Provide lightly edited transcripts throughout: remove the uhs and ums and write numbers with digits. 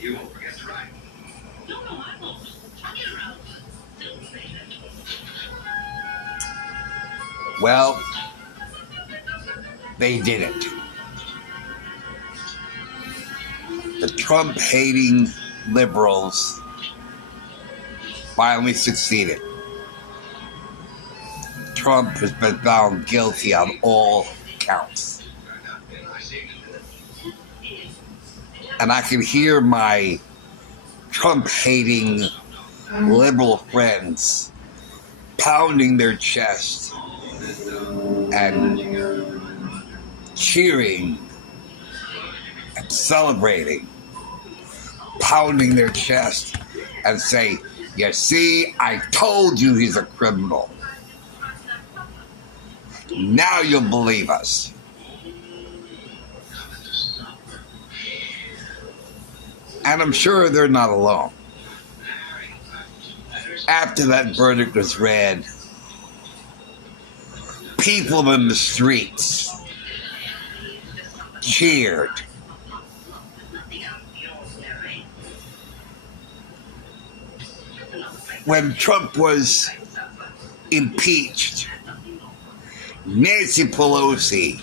You won't forget to write. No, I won't. I'll get around. Don't say that. Well, they did it. The Trump-hating liberals finally succeeded. Trump has been found guilty on all counts. And I can hear my Trump-hating liberal friends pounding their chest and cheering and celebrating, pounding their chest and say, "You see, I told you he's a criminal. Now you'll believe us." And I'm sure they're not alone. After that verdict was read, people in the streets cheered. When Trump was impeached, Nancy Pelosi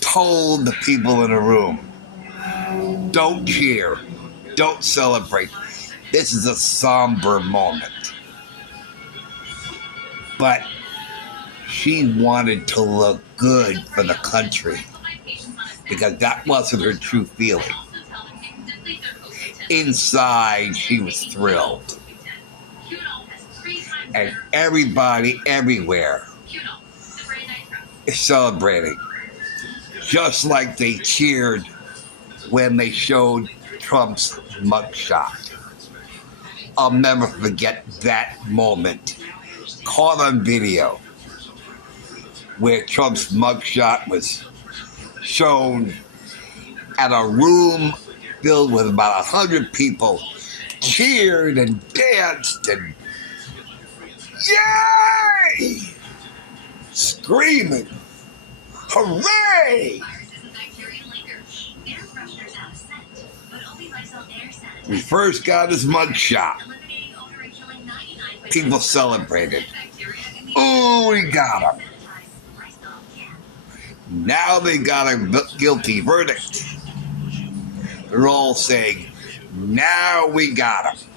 told the people in the room, "Don't cheer, don't celebrate. This is a somber moment." But she wanted to look good for the country because that wasn't her true feeling. Inside, she was thrilled. And everybody everywhere is celebrating, just like they cheered when they showed Trump's mugshot. I'll never forget that moment, caught on video, where Trump's mugshot was shown at a room filled with about 100 people, cheered and danced and yay! Screaming, hooray! We first got his mugshot. People celebrated. Oh, we got him. Now they got a guilty verdict. They're all saying, now we got him.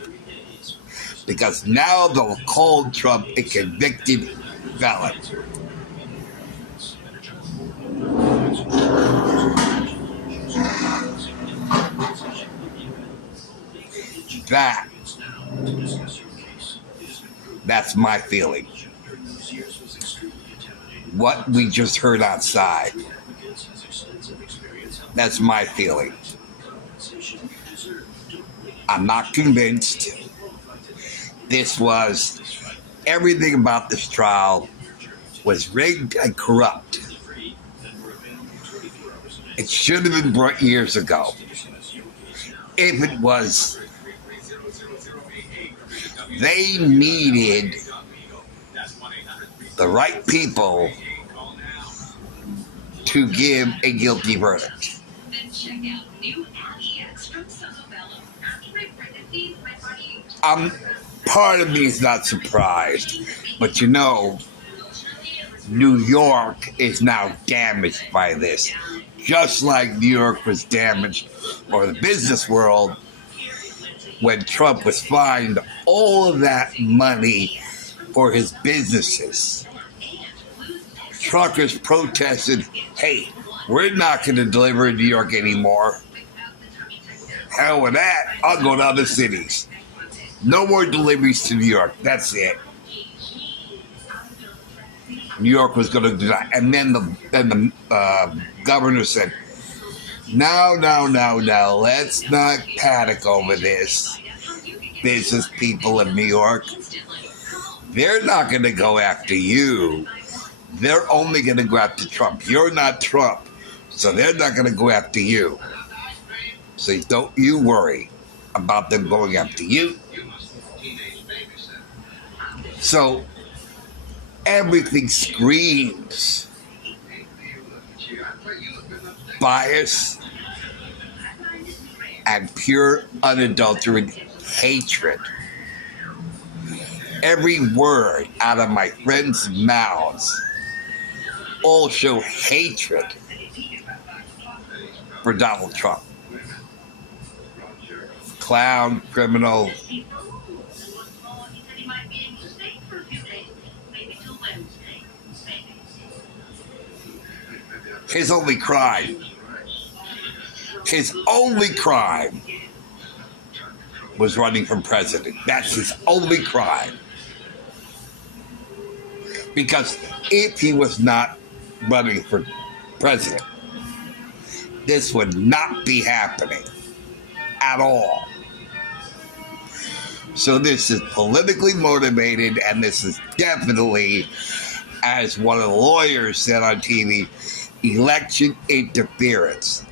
Because now they'll call Trump a convicted felon. That's my feeling. What we just heard outside, that's my feeling. I'm not convinced. Everything about this trial was rigged and corrupt. It should have been brought years ago. If it was, they needed the right people to give a guilty verdict. Part of me is not surprised, but New York is now damaged by this. Just like New York was damaged, or the business world, when Trump was fined all of that money for his businesses. Truckers protested, "Hey, we're not going to deliver in New York anymore. Hell with that, I'll go to other cities. No more deliveries to New York. That's it." New York was going to do that. And then the governor said, No, let's not panic over this. Business people in New York, they're not going to go after you. They're only going to go after Trump. You're not Trump, so they're not going to go after you. So don't you worry about them going after you. So everything screams bias, and pure unadulterated hatred. Every word out of my friends' mouths all show hatred for Donald Trump. Clown, criminal. His only crime was running for president. That's his only crime. Because if he was not running for president, this would not be happening at all. So this is politically motivated, and this is definitely, as one of the lawyers said on TV, election interference.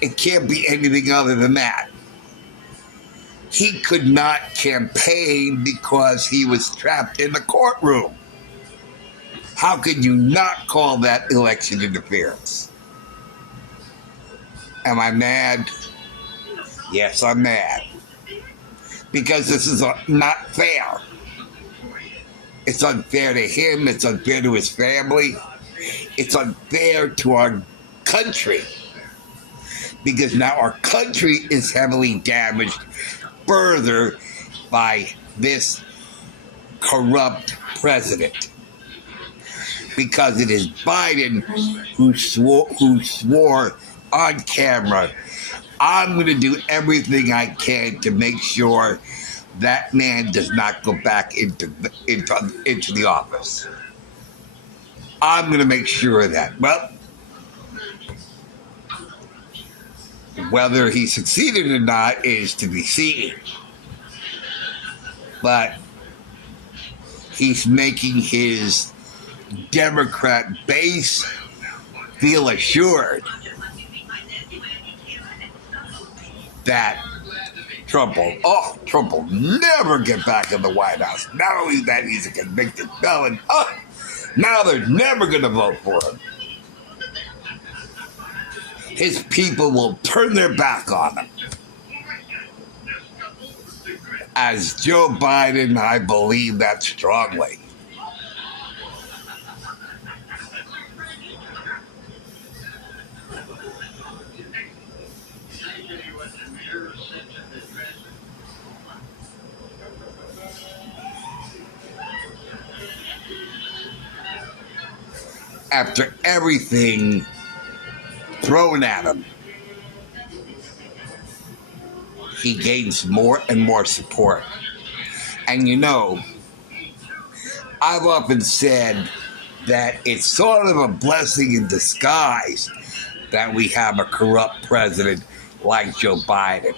It can't be anything other than that. He could not campaign because he was trapped in the courtroom. How could you not call that election interference? Am I mad? Yes, I'm mad. Because this is not fair. It's unfair to him. It's unfair to his family. It's unfair to our country. Because now our country is heavily damaged further by this corrupt president. Because it is Biden who swore on camera, I'm going to do everything I can to make sure that man does not go back into the office. I'm going to make sure of that. Well, whether he succeeded or not is to be seen. But he's making his Democrat base feel assured that Trump will never get back in the White House. Not only that, he's a convicted felon. Now they're never going to vote for him. His people will turn their back on him. As Joe Biden, I believe that strongly. After everything thrown at him, he gains more and more support. And you know, I've often said that it's sort of a blessing in disguise that we have a corrupt president like Joe Biden,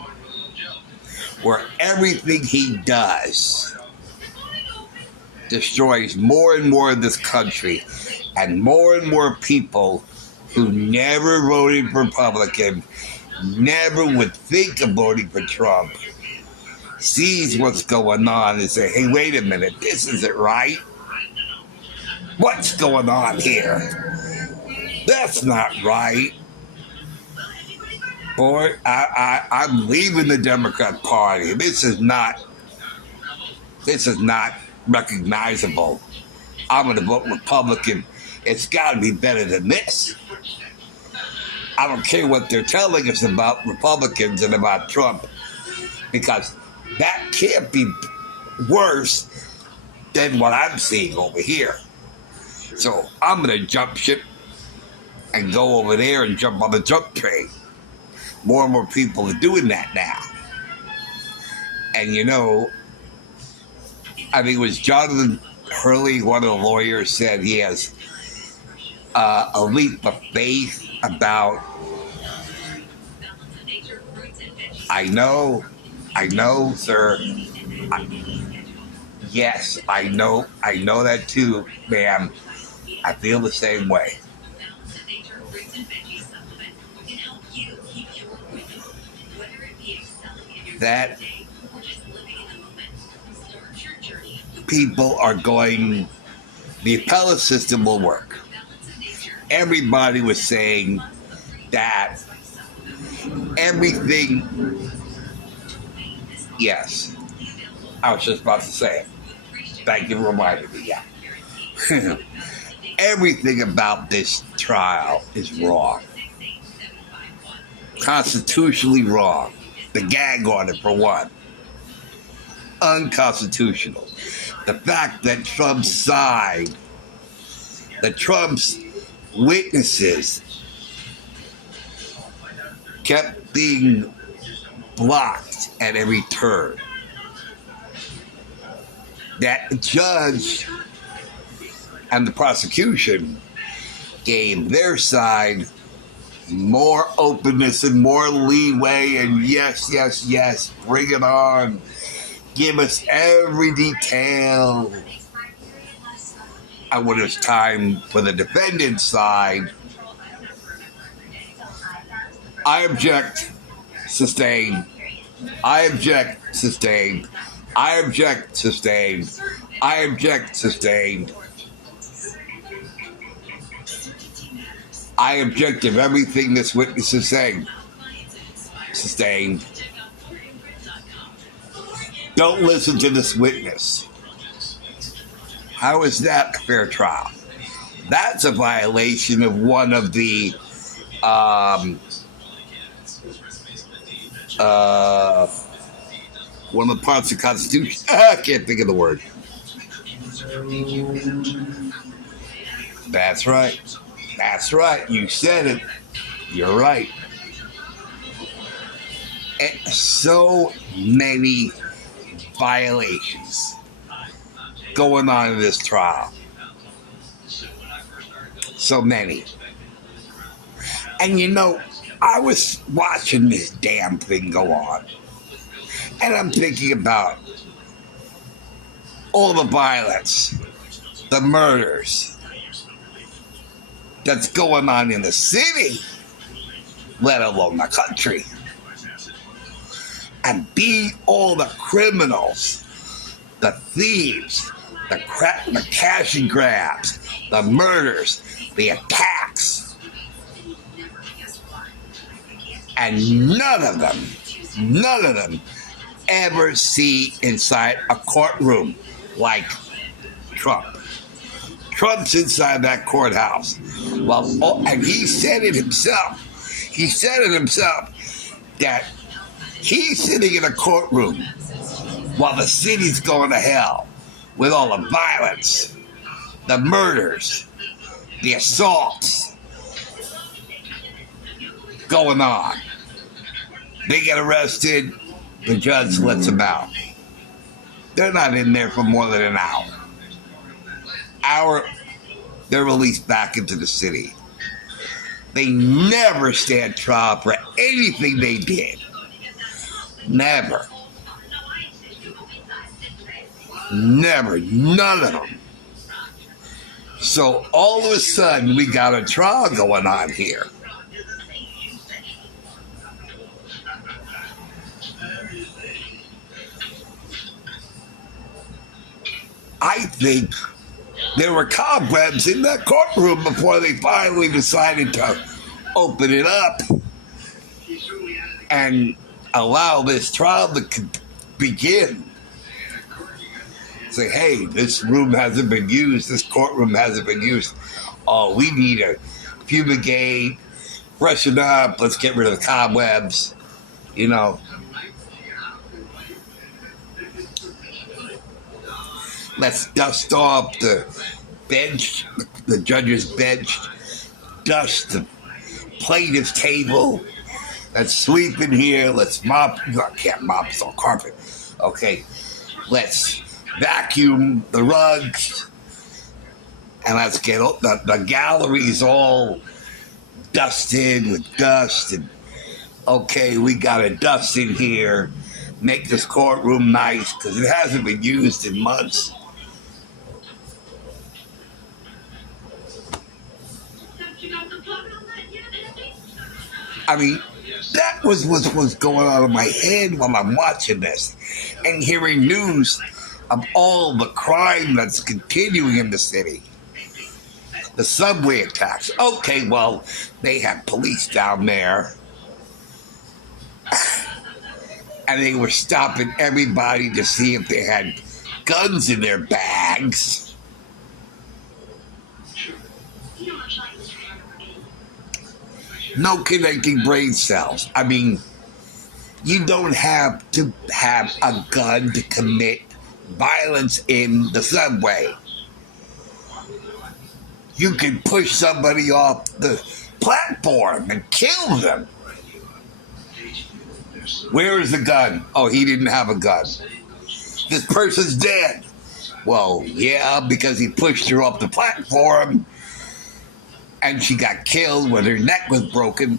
where everything he does destroys more and more of this country, and more people who never voted Republican, never would think of voting for Trump, sees what's going on and say, hey, wait a minute, this isn't right. What's going on here? That's not right. Boy, I'm leaving the Democrat Party. This is not recognizable. I'm going to vote Republican. It's got to be better than this. I don't care what they're telling us about Republicans and about Trump, because that can't be worse than what I'm seeing over here. So I'm going to jump ship and go over there and jump on the jump train. More and more people are doing that now. And you know, I think it was Jonathan Hurley, one of the lawyers, said he has a leap of faith about, I know, sir. Yes, I know that too, ma'am. I feel the same way. That people are going, the appellate system will work. everybody was saying that everything, yes, I was just about to say it. Thank you for reminding me, yeah. Everything about this trial is wrong. Constitutionally wrong. The gag order, for one. Unconstitutional. The fact that Trump's side, that Trump's witnesses kept being blocked at every turn. That the judge and the prosecution gave their side more openness and more leeway, and yes, bring it on. Give us every detail. And when it's time for the defendant's side, I object, sustained. I object, sustained. I object, sustained. I object, sustained. I object of everything this witness is saying. Sustained. Don't listen to this witness. How is that a fair trial? That's a violation of one of the one of the parts of the Constitution. I can't think of the word. That's right. That's right. You said it. You're right. And so many violations going on in this trial. So many. And you know, I was watching this damn thing go on. And I'm thinking about all the violence, the murders that's going on in the city, let alone the country. And be all the criminals, the thieves, the cash and grabs, the murders, the attacks. And none of them ever see inside a courtroom like Trump. Trump's inside that courthouse. Well, and he said it himself. He said it himself that he's sitting in a courtroom while the city's going to hell with all the violence, the murders, the assaults going on. They get arrested, the judge lets them out. They're not in there for more than an hour. They're released back into the city. They never stand trial for anything they did. Never. Never. None of them. So all of a sudden, we got a trial going on here. I think there were cobwebs in that courtroom before they finally decided to open it up and allow this trial to begin. Say, hey, this room hasn't been used, this courtroom hasn't been used. Oh, we need to fumigate, freshen up, let's get rid of the cobwebs, you know. Let's dust off the bench, the judge's bench, dust the plaintiff's table. Let's sweep in here. Let's mop. I can't mop, it's on carpet. Okay. Let's vacuum the rugs. And let's get the galleries all dusted with dust. And okay, we got to dust in here. Make this courtroom nice because it hasn't been used in months. I mean, that was what was going on in my head while I'm watching this and hearing news of all the crime that's continuing in the city. The subway attacks. Okay, well, they had police down there, and they were stopping everybody to see if they had guns in their bags. No connecting brain cells. I mean, you don't have to have a gun to commit violence in the subway. You can push somebody off the platform and kill them. Where is the gun? Oh, he didn't have a gun. This person's dead. Well, yeah, because he pushed her off the platform and she got killed when her neck was broken.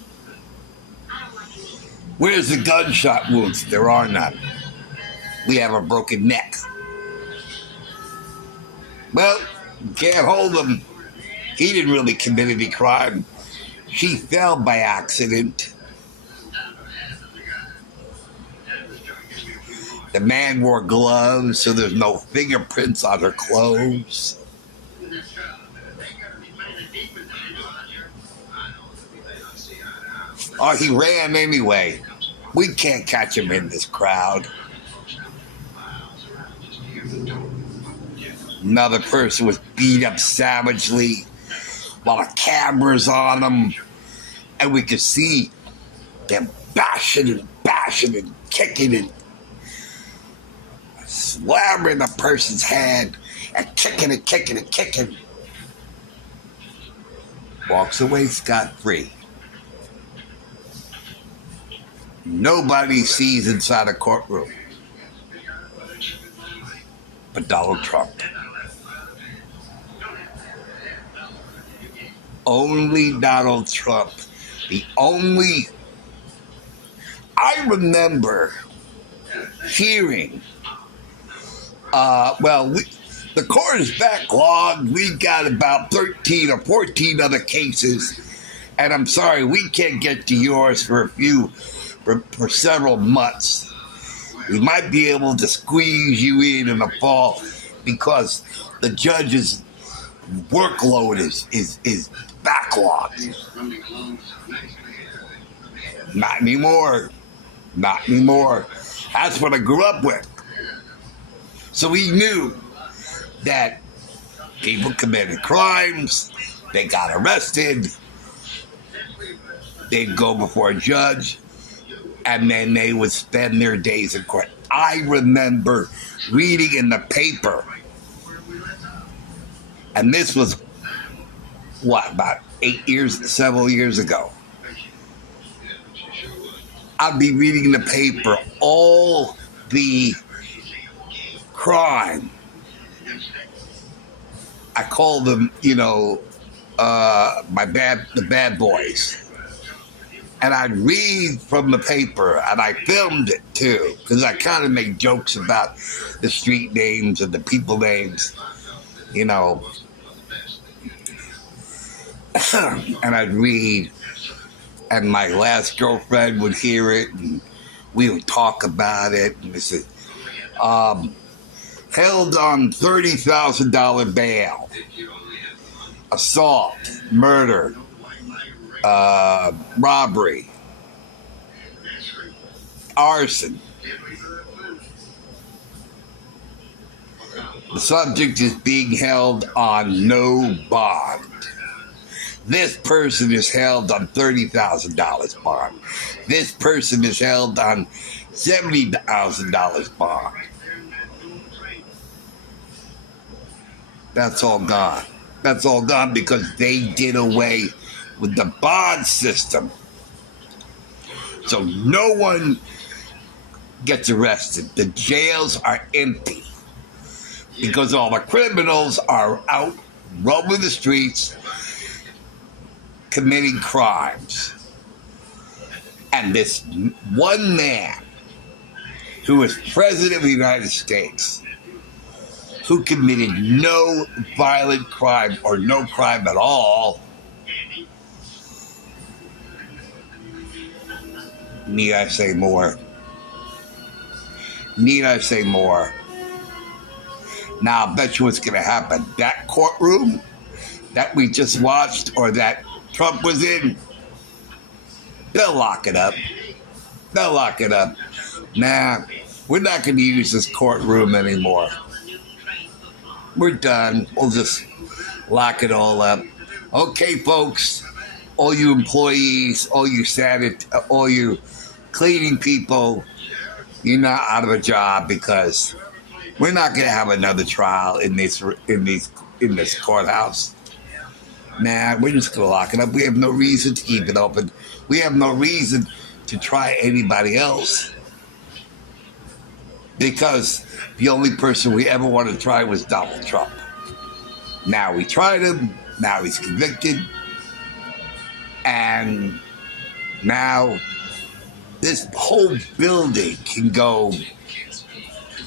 Where's the gunshot wounds? There are none. We have a broken neck. Well, can't hold him. He didn't really commit any crime. She fell by accident. The man wore gloves, so there's no fingerprints on her clothes. Oh, he ran anyway. We can't catch him in this crowd. Another person was beat up savagely while the camera's on him. And we could see them bashing and kicking and slamming the person's head and kicking. Walks away scot-free. Nobody sees inside a courtroom but Donald Trump. Only Donald Trump. I remember hearing, the court is backlogged. We've got about 13 or 14 other cases, and I'm sorry, we can't get to yours for for several months. We might be able to squeeze you in the fall because the judge's workload is backlogged. Not anymore. That's what I grew up with. So we knew that people committed crimes, they got arrested, they'd go before a judge, and then they would spend their days in court. I remember reading in the paper, and this was, about several years ago. I'd be reading in the paper all the crime. I call them, the bad boys. And I'd read from the paper, and I filmed it too, because I kind of make jokes about the street names and the people names, And I'd read, and my last girlfriend would hear it, and we would talk about it. And they said, held on $30,000 bail, assault, murder, robbery, arson. The subject is being held on no bond. This person is held on $30,000 bond. This person is held on $70,000 bond. That's all gone. That's all gone because they did away with the bond system. So no one gets arrested. The jails are empty because all the criminals are out roaming the streets committing crimes. And this one man who is president of the United States, who committed no violent crime or no crime at all, need I say more? Now, I bet you what's going to happen. That courtroom that we just watched or that Trump was in, they'll lock it up. They'll lock it up. Nah, we're not going to use this courtroom anymore. We're done. We'll just lock it all up. Okay, folks, all you employees, all you cleaning people, you're not out of a job because we're not going to have another trial in this courthouse. Nah, we're just going to lock it up. We have no reason to keep it open. We have no reason to try anybody else because the only person we ever wanted to try was Donald Trump. Now we tried him. Now he's convicted. And now this whole building can go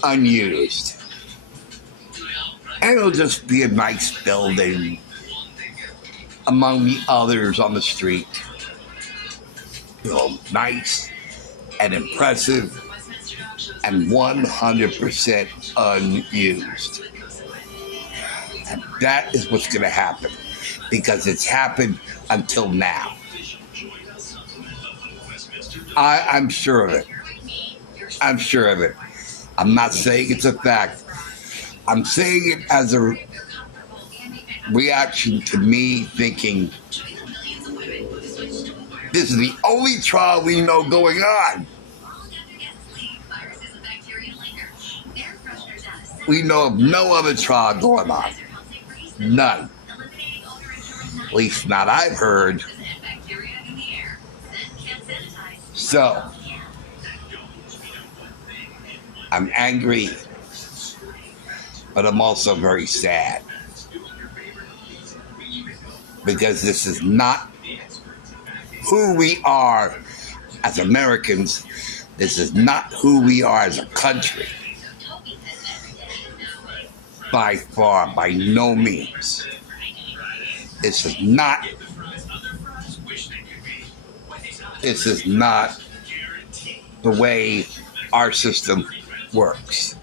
unused. And it'll just be a nice building among the others on the street. You know, nice and impressive and 100% unused. And that is what's going to happen because it's happened until now. I'm sure of it. I'm sure of it. I'm not saying it's a fact. I'm saying it as a reaction to me thinking this is the only trial we know going on. We know of no other trial going on. None. At least not I've heard. So, I'm angry, but I'm also very sad. Because this is not who we are as Americans. This is not who we are as a country. By far, by no means. This is not the way our system works.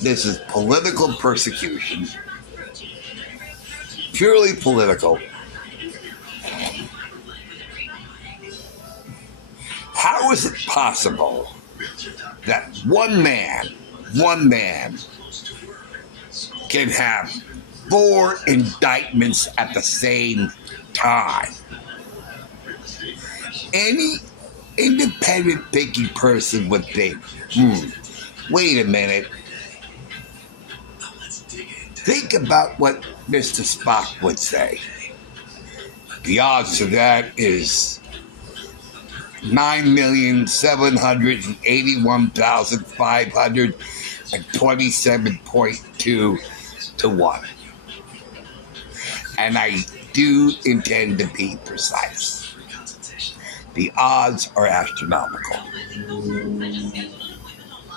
This is political persecution. Purely political. How is it possible that one man can have 4 indictments at the same time? Any independent thinking person would think, wait a minute. Think about what Mr. Spock would say. The odds of that is 9,781,527.2 to 1. And I do intend to be precise. The odds are astronomical.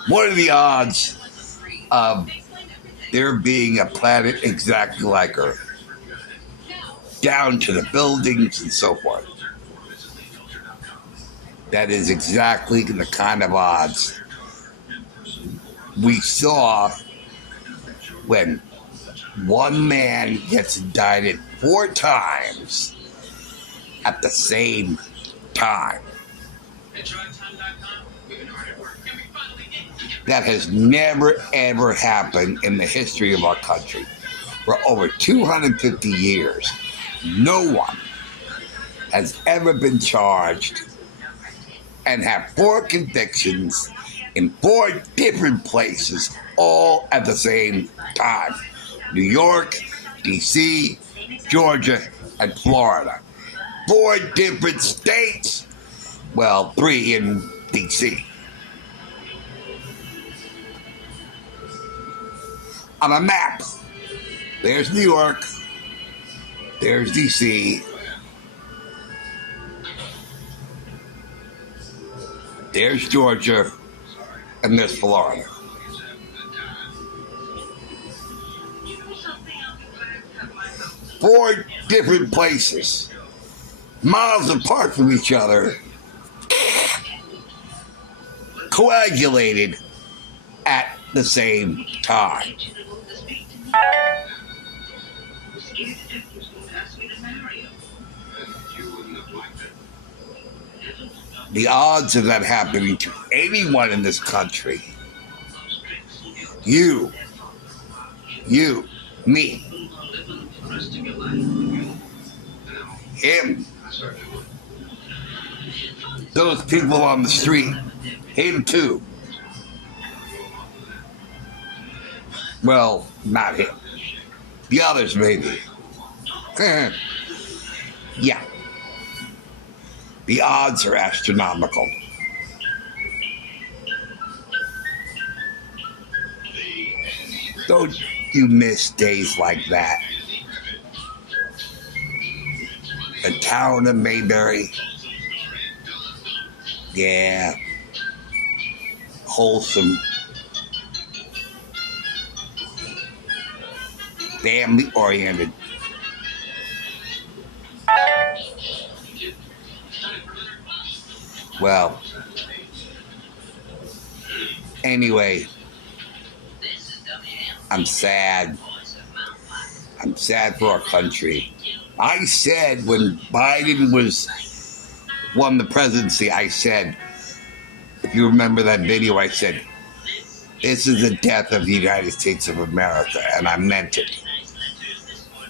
What are the odds of there being a planet exactly like Earth? Down to the buildings and so forth. That is exactly the kind of odds we saw when one man gets indicted 4 times at the same time. That has never, ever happened in the history of our country. For over 250 years, no one has ever been charged and have 4 convictions in 4 different places, all at the same time. New York, D.C., Georgia, and Florida. 4 different states. Well, 3 in D.C. On a map, there's New York, there's D.C., there's Georgia, and there's Florida. Four different places, miles apart from each other, coagulated at the same time. asked me to marry him. You wouldn't have liked it. The odds of that happening to anyone in this country, you, me, The rest of your life. him, I certainly would. those people on the street, him too. Well, not him. The others, maybe. Yeah. The odds are astronomical. Don't you miss days like that? The town of Mayberry. Yeah. Wholesome. Family oriented. Well, anyway, I'm sad. I'm sad for our country. I said when Biden won the presidency, I said, if you remember that video, I said, this is the death of the United States of America, and I meant it.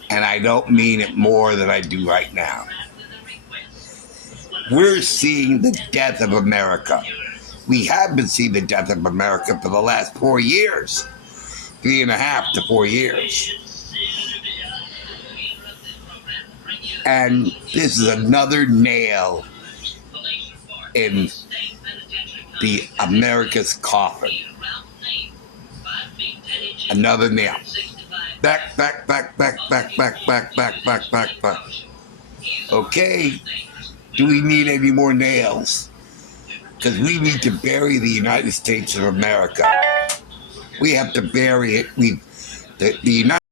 And I don't mean it more than I do right now. We're seeing the death of America. We have been seeing the death of America for the last 4 years. 3.5 to 4 years. And this is another nail in the America's coffin. Another nail. Back. Okay. Do we need any more nails? Because we need to bury the United States of America. We have to bury it. The United